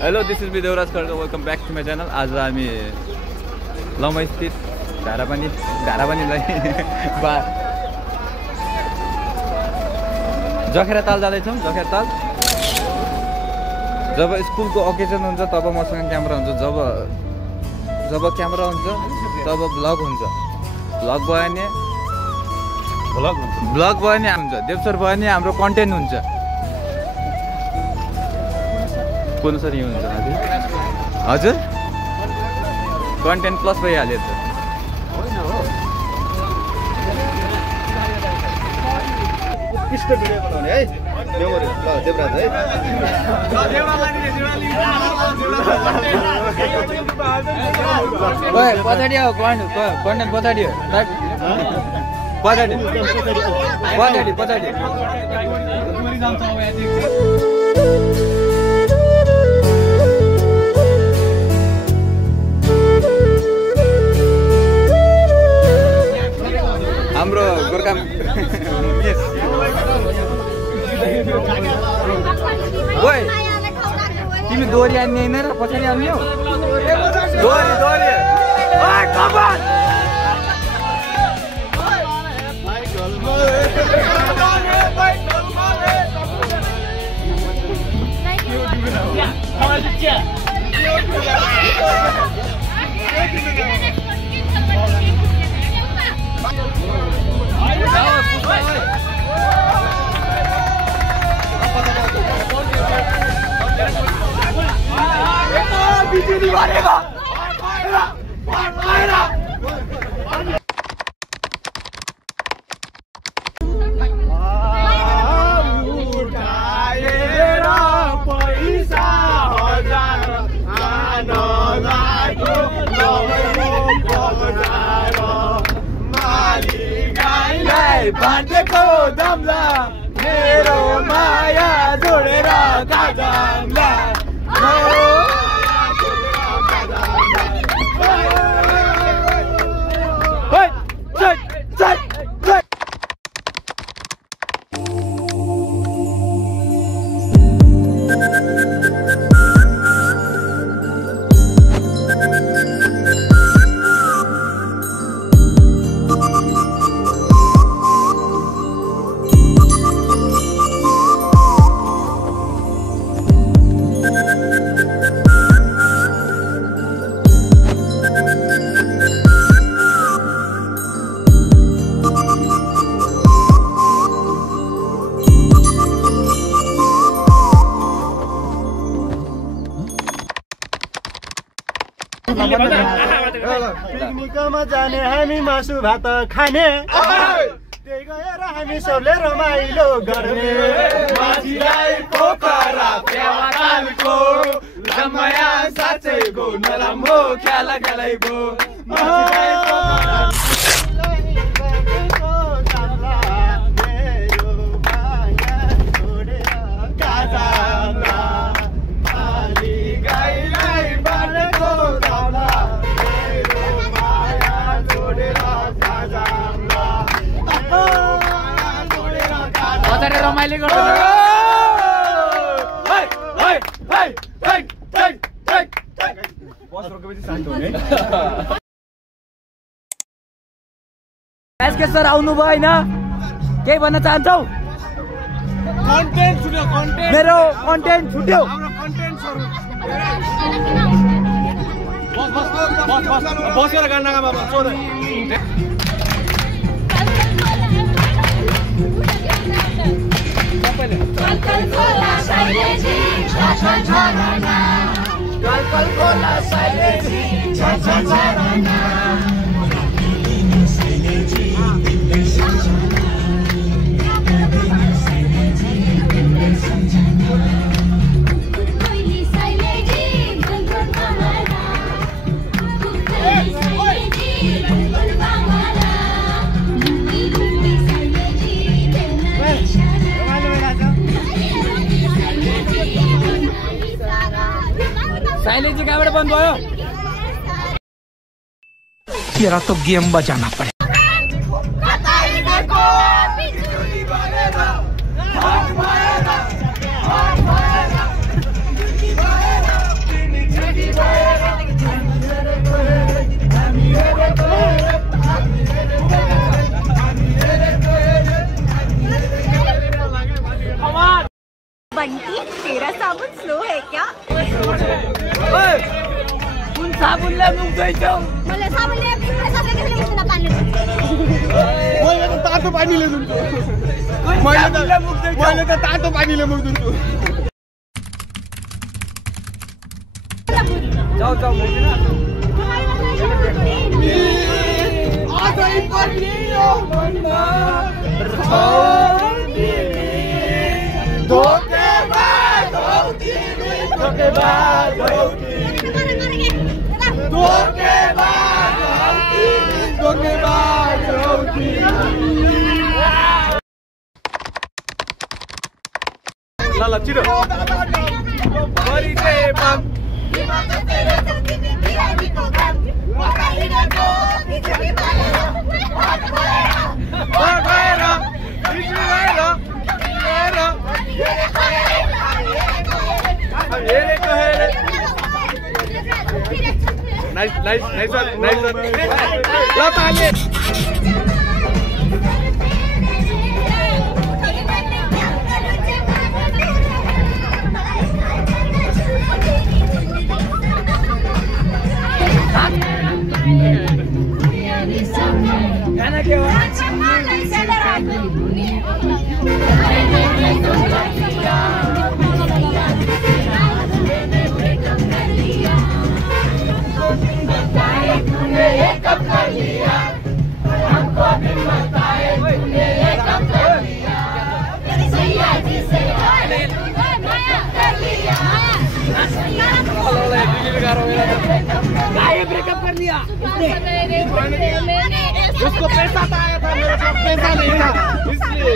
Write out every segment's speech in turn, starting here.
Hello this is Devraj Khadka welcome back to my channel. आज हामी लम्बा स्थित धारापानीलाई जखेरा ताल जाँदैछौँ। जखेरा ताल जब स्कुलको ओकेजन हुन्छ तब मसँग क्यामेरा हुन्छ, जब क्यामेरा हुन्छ तब भ्लग हुन्छ, भ्लग भयो भने हुन्छ, देवसर भयो भने हाम्रो कन्टेन्ट हुन्छ। कुन सर यो हुन्छ हजुर कन्टेन्ट प्लस भइहाल्यो त। उत्कृष्ट भिडियो बनाउने है मेमोरी ल देवराज है। ओए पछाडि आऊ कन्टेन्ट पछाडि हो पछाडि हाम्रो गोर्खा ओए तिमी दोरी हान्ने होइन र पछाडि हान्ने हो दोरी बिजुली मारेगा बाँडेको दमला मेरो माया जोडेर गाजामला पिकनिकमा जाने हामी मासु भात खाने त्यही गएर हामी सबले रमाइलो गर्ने माछीलाई पोखरा प्यावातालको रमाया साँच्चैको नराम्रो ख्याल खेलाइको रमाइलो गर्छ एसके सर आउनु भयो होइन केही भन्न चाहन्छौ? मेरो कन्टेन्ट छुट्यो बसेर गाड्नका बाबा सोध साइलेजी कहाँबाट बन्द भयो? तेरा तो गेम बजाना पड़े। कुन साबुनले मुख धोइछौ? मैले साबुनले सबैले के मुखमा पानी मैले त तातो पानीले धुन्छु। मैले त तातो पानीले मुख धुन्छु। जाऊ जाऊ बुझिन आजै पनि यो मनमा धोकेबाज हौ तिमी, धोकेबाज हौ तिमी, धोकेबाज हौ तिमी, धोकेबाज हौ तिमी। ल ल छिटो नाइस ल ताली खाना के हो? ब्रेकअप कर लिया उसको पैसा तो आया था, मेरे पास पैसा नहीं था, इसलिए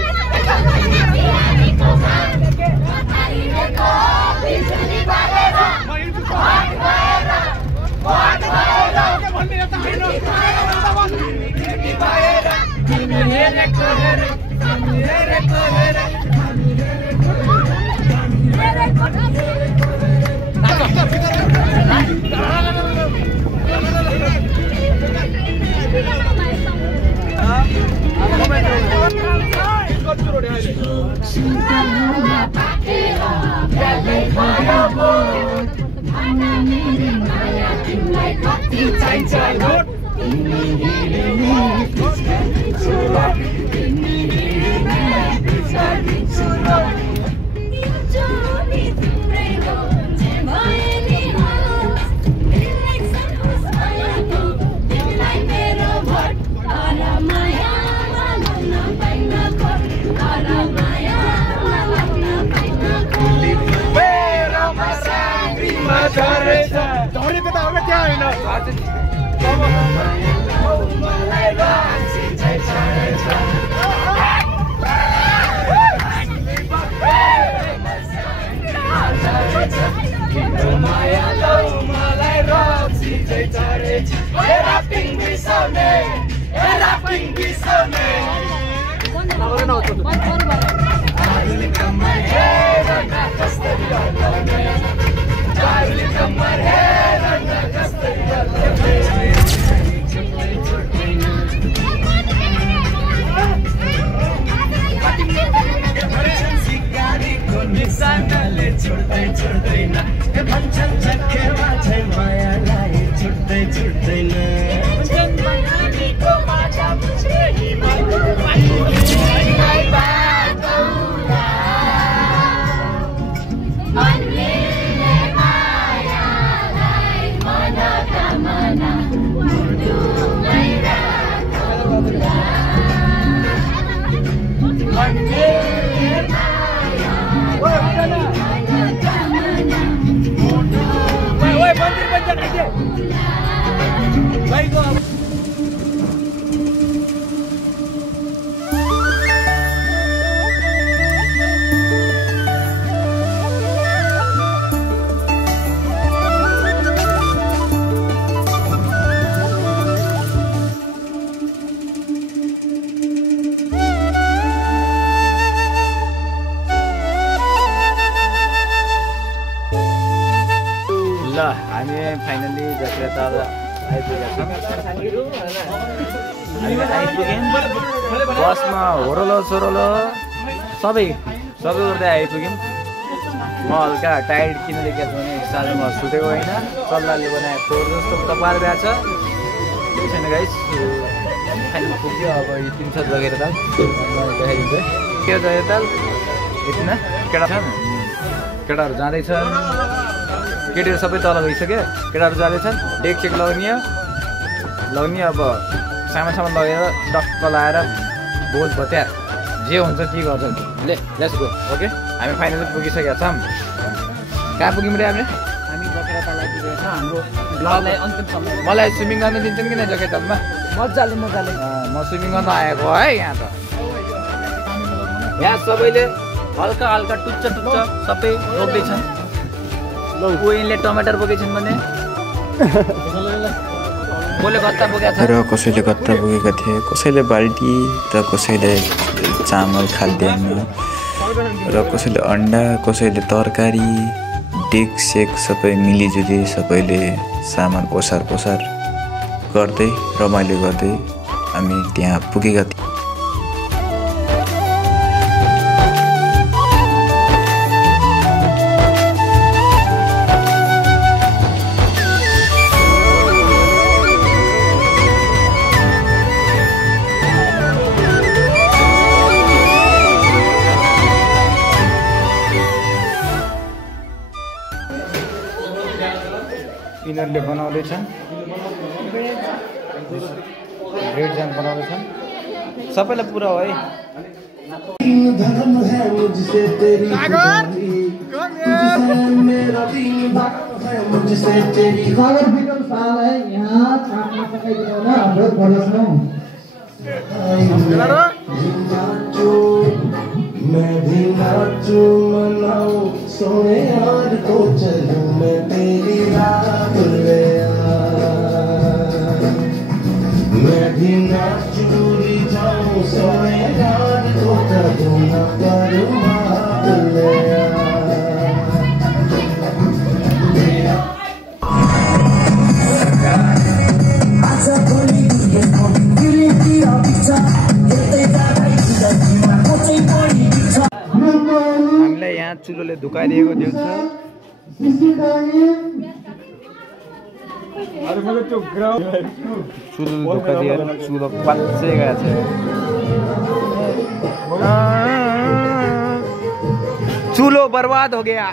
हामी फाइनली जात्रा आइपुग्यौँ। बसमा होरलो सोरलो सबै गर्दै आइपुग्यौँ। म हल्का टायर्ड किन देखेको छु भने सालमा सुतेको होइन सल्लाहले बनाएको फोहोर जस्तो कपाल गएको छ केही छैन गाइस फाइनल पुग्यो अब यो 3 छत लगेर त देखाइदिन्छु के जयो त यतिना केटा छन् केटाहरू जाँदैछन् केटीहरू सबै तल गइसक्यो केटाहरू जाँदैछन् डेक चेक लगाउने अब सामान लगेर डक्क लाएर बोल बत्यार जे हुन्छ के गर्छ लेट्स गो ओके हामी फाइनली पुगिसकेका छौँ कहाँ पुग्यौँ रे हामीले हामी जकेरा तलाई पुगेको छ हाम्रो ब्लगलाई अन्तिम समय मलाई स्विमिङ गर्न दिन्छन् किन जकेटलमा मजाले म स्विमिङ गर्न आएको है यहाँ त यहाँ सबैले हल्का हल्का टुच्च सबै रोक्दैछन् कोहीले टमाटर बोकेछन् भने कसले गत्ता बोकेको छ र कसैले गत्ता बोकेका थिए कसैले बाल्टी र कसैले चामल खाद्यान्न र कसैले अन्डा कसैले तरकारी डेक सेक सबै मिलिजुली सबैले सामान ओसार पोसार गर्दै रमाइलो गर्दै हामी त्यहाँ पुगेका थियौँ। यिनीहरूले बनाउँदैछन् ब्रेड जाम बनाउँदैछन् सबैलाई पुरा हो है मैं भी नाचूं मनाऊं सोने यार को चलूं मैं तेरी राह ले मैं भी नाचूं जाऊं सोने यार को चलूं ना करूं मार ले हामीलाई यहाँ चुलोले धुकाइदिएको दिउँछ चुलो धुकाइदिएर चुलो पाँच्चै गएको छ चुलो बर्बाद हो गया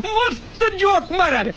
मस्त जोक मारा रे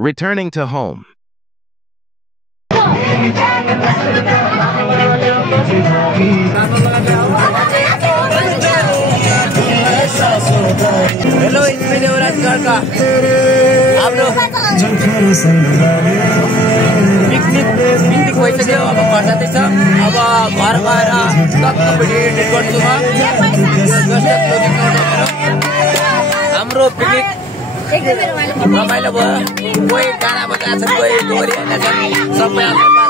Returning to home. हेलो इसमें देवराज का आप लोग पिकनिक भइसक्यो अब घर जाँदैछ अब घर गएर टक्कपट्टि एडिट गर्छु म हाम्रो पिकनिक रमाइलो भयो कोही गाना बजाएको छ कोही दोहोरी हालेको छ सबै